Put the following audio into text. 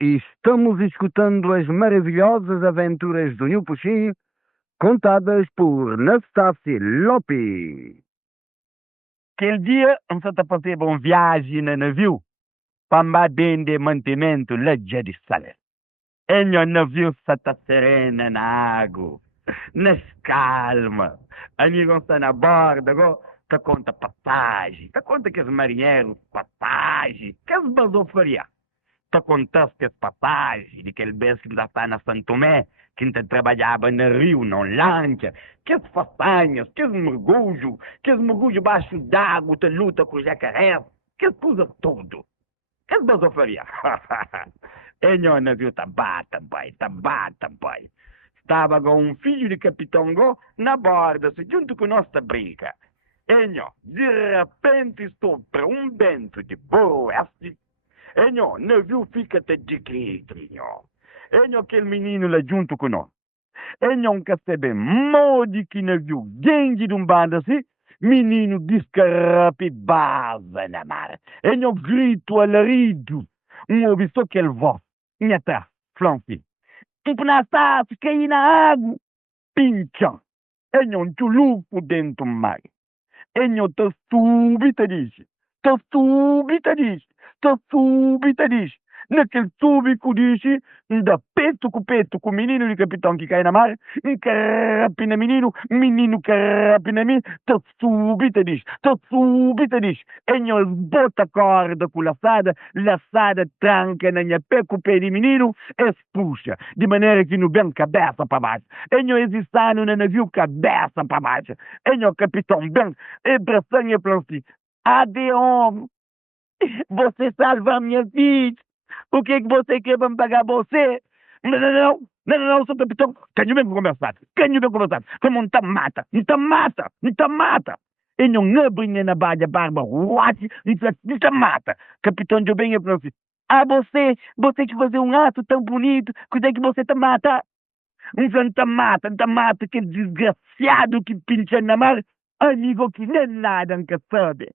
e estamos escutando as maravilhosas aventuras do Nil Puxim, contadas por Nastácia Lopes. Aquele dia, vamos a fazer uma viagem no navio para vender mantimento lá de sal. E o navio está serena na água, nas calma. Amigos está na borda, tá conta passagem, tá conta que os marinheiros passagem, que as basofaria. Tá contando que as passagens, de aquele beijo que já está na Santo Tomé, que ainda trabalhava no rio, não lancha, que as façanhas, que os mergulhos baixo d'água, que luta com o jacaré, que as coisas tudo. Que as basofaria. E não navio tabata, pai. Estava com um filho de capitão Go na borda, junto com nossa brinca. E não, de repente sopra um vento de oeste. E não, navio fica até de quitrinho. E não, aquele menino lá junto com nós. E não quer saber modi que navio grande de um bando assim, menino descarrape base na mar. E não grito alarido. Ouve só aquele voz. Minha terra, flanfi. Impnastar, fiquei na água. Pincha. E não tchulupo dentro do mar. E não tá súbita diz. Tá súbita diz. Naquele súbito diz, da peto com o menino de capitão que cai na mar, carapina menino carapina mim, tá súbita diz. E não bota corda com laçada tranca na minha pé com o pé de menino, puxa, de maneira que não vem cabeça para baixo. E não existe no navio cabeça para baixo. E não capitão bem, e pressão e falou assim, homem, você salva a minha vida. O que você quer para me pagar você? Não, sou capitão. Tenho bem conversado. Como não te mata. E não abre na barba, não te mata. Capitão de bem, eu falei assim, você que fazer um ato tão bonito, cuidado que você te mata. Não te mata, aquele desgraciado que pincha na mar, amigo que nem nada, nunca sabe.